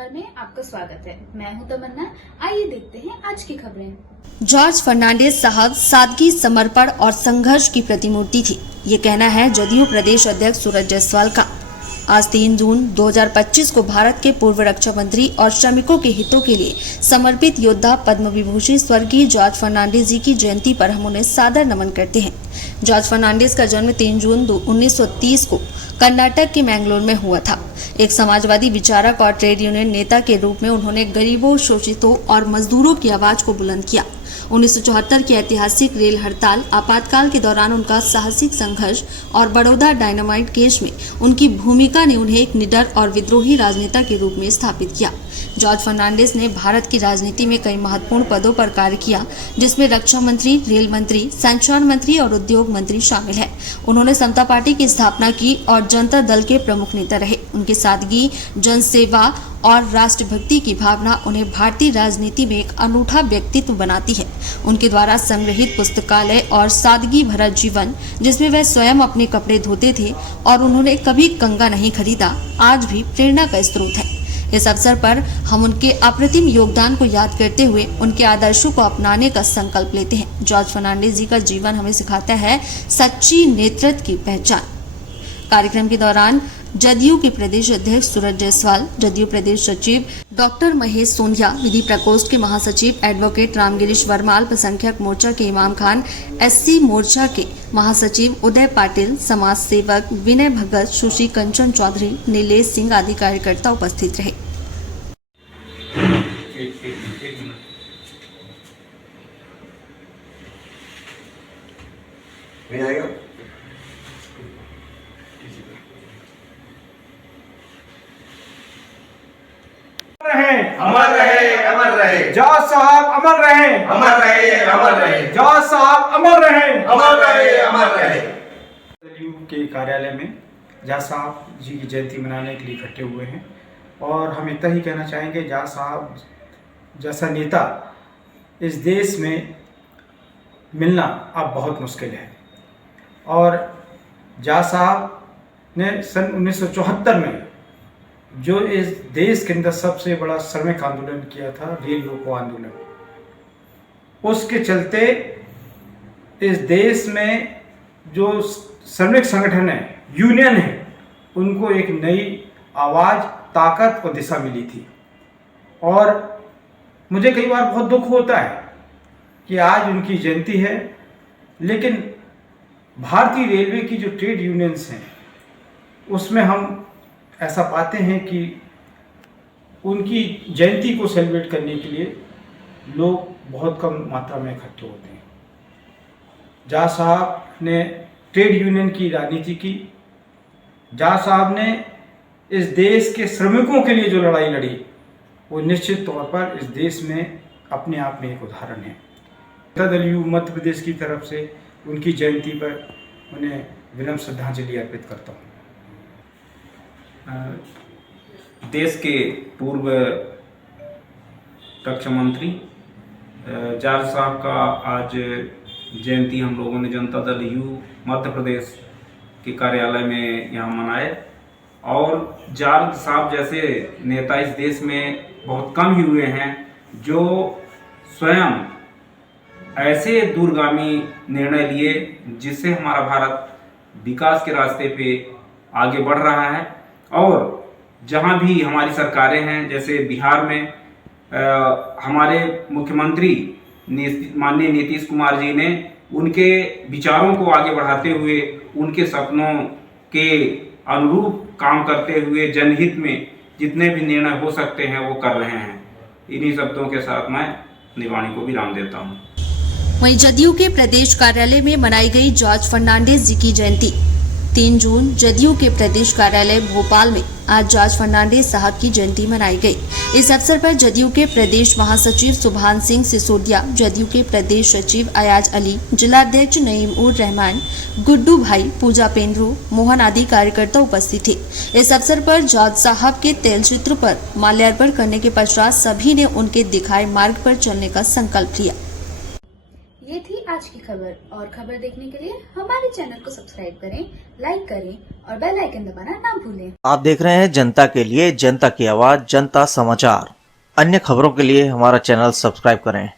समाचार में आपका स्वागत है। मैं हूं तमन्ना। आइए देखते हैं आज की खबरें। जॉर्ज फर्नांडिस साहब सादगी, समर्पण और संघर्ष की प्रतिमूर्ति थी। ये कहना है जदयू प्रदेश अध्यक्ष सूरज जायसवाल का। आज 3 जून 2025 को भारत के पूर्व रक्षा मंत्री और श्रमिकों के हितों के लिए समर्पित योद्धा पद्म विभूषण स्वर्गीय जॉर्ज फर्नांडिस जी की जयंती पर हम उन्हें सादर नमन करते हैं। जॉर्ज फर्नांडिस का जन्म 3 जून 1930 को कर्नाटक के मैंगलोर में हुआ था। एक समाजवादी विचारक और ट्रेड यूनियन नेता के रूप में उन्होंने गरीबों, शोषितों और मजदूरों की आवाज को बुलंद किया। 1974 की ऐतिहासिक रेल हड़ताल, आपातकाल के दौरान उनका साहसिक संघर्ष और बड़ौदा डायनामाइट केस में उनकी भूमिका ने उन्हें एक निडर और विद्रोही राजनेता के रूप में स्थापित किया। जॉर्ज फर्नांडिस ने भारत की राजनीति में कई महत्वपूर्ण पदों पर कार्य किया, जिसमें रक्षा मंत्री, रेल मंत्री, संचार मंत्री और उद्योग मंत्री शामिल है। उन्होंने समता पार्टी की स्थापना की और जनता दल के प्रमुख नेता रहे। उनकी सादगी, जनसेवा और राष्ट्रभक्ति की भावना उन्हें भारतीय राजनीति में एक अनूठा व्यक्तित्व बनाती है। उनके द्वारा संग्रहित पुस्तकालय और सादगी भरा जीवन, जिसमें वह स्वयं अपने कपड़े धोते थे और उन्होंने कभी कंगा नहीं खरीदा, आज भी प्रेरणा का स्रोत है। इस अवसर पर हम उनके अप्रतिम योगदान को याद करते हुए उनके आदर्शों को अपनाने का संकल्प लेते हैं। जॉर्ज फर्नांडिस जी का जीवन हमें सिखाता है सच्ची नेतृत्व की पहचान। कार्यक्रम के दौरान जदयू के प्रदेश अध्यक्ष सूरज जायसवाल, जदयू प्रदेश सचिव डॉक्टर महेश सोंधिया, विधि प्रकोष्ठ के महासचिव एडवोकेट रामगिरीश वर्मा, अल्पसंख्यक मोर्चा के इमाम खान, एससी मोर्चा के महासचिव उदय पाटिल, समाज सेवक विनय भगत, सुश्री कंचन चौधरी, नीलेश सिंह आदि कार्यकर्ता उपस्थित रहे। अमर रहे, अमर रहे। जॉर्ज साहब अमर रहे, अमर रहे, अमर रहे। जॉर्ज साहब अमर रहे, अमर रहे, अमर रहे। जदयू के कार्यालय में जॉर्ज साहब जी की जयंती मनाने के लिए इकट्ठे हुए हैं और हम इतना ही कहना चाहेंगे, जॉर्ज साहब जैसा नेता इस देश में मिलना अब बहुत मुश्किल है। और जॉर्ज साहब ने सन 1974 में जो इस देश के अंदर सबसे बड़ा श्रमिक आंदोलन किया था, रेल रोको आंदोलन, उसके चलते इस देश में जो श्रमिक संगठन है, यूनियन है, उनको एक नई आवाज़, ताकत और दिशा मिली थी। और मुझे कई बार बहुत दुख होता है कि आज उनकी जयंती है, लेकिन भारतीय रेलवे की जो ट्रेड यूनियंस हैं उसमें हम ऐसा पाते हैं कि उनकी जयंती को सेलिब्रेट करने के लिए लोग बहुत कम मात्रा में इकट्ठे होते हैं। जॉर्ज साहब ने ट्रेड यूनियन की राजनीति की। जॉर्ज साहब ने इस देश के श्रमिकों के लिए जो लड़ाई लड़ी, वो निश्चित तौर पर इस देश में अपने आप में एक उदाहरण है। जदयू मध्य प्रदेश की तरफ से उनकी जयंती पर उन्हें विनम्र श्रद्धांजलि अर्पित करता हूँ। देश के पूर्व रक्षा मंत्री जॉर्ज साहब का आज जयंती हम लोगों ने जनता दल यू मध्य प्रदेश के कार्यालय में यहाँ मनाए। और जॉर्ज साहब जैसे नेता इस देश में बहुत कम ही हुए हैं जो स्वयं ऐसे दूरगामी निर्णय लिए जिससे हमारा भारत विकास के रास्ते पे आगे बढ़ रहा है। और जहाँ भी हमारी सरकारें हैं, जैसे बिहार में हमारे मुख्यमंत्री माननीय नीतीश कुमार जी ने उनके विचारों को आगे बढ़ाते हुए, उनके सपनों के अनुरूप काम करते हुए जनहित में जितने भी निर्णय हो सकते हैं वो कर रहे हैं। इन्हीं शब्दों के साथ मैं अपनी वाणी को विराम देता हूँ। वहीं जदयू के प्रदेश कार्यालय में मनाई गई जॉर्ज फर्नांडिस जी की जयंती। 3 जून जदयू के प्रदेश कार्यालय भोपाल में आज जॉर्ज फर्नांडिस साहब की जयंती मनाई गई। इस अवसर पर जदयू के प्रदेश महासचिव सुभान सिंह सिसोदिया, जदयू के प्रदेश सचिव अयाज अली, जिलाध्यक्ष नईम उर रहमान, गुड्डू भाई, पूजा पेंद्रो, मोहन आदि कार्यकर्ता उपस्थित थे। इस अवसर पर जॉर्ज साहब के तैलचित्र पर माल्यार्पण करने के पश्चात सभी ने उनके दिखाए मार्ग पर चलने का संकल्प लिया। ये थी आज की खबर और खबर देखने के लिए हमारे चैनल को सब्सक्राइब करें, लाइक करें और बेल आइकन दबाना ना भूलें। आप देख रहे हैं जनता के लिए जनता की आवाज जनता समाचार। अन्य खबरों के लिए हमारा चैनल सब्सक्राइब करें।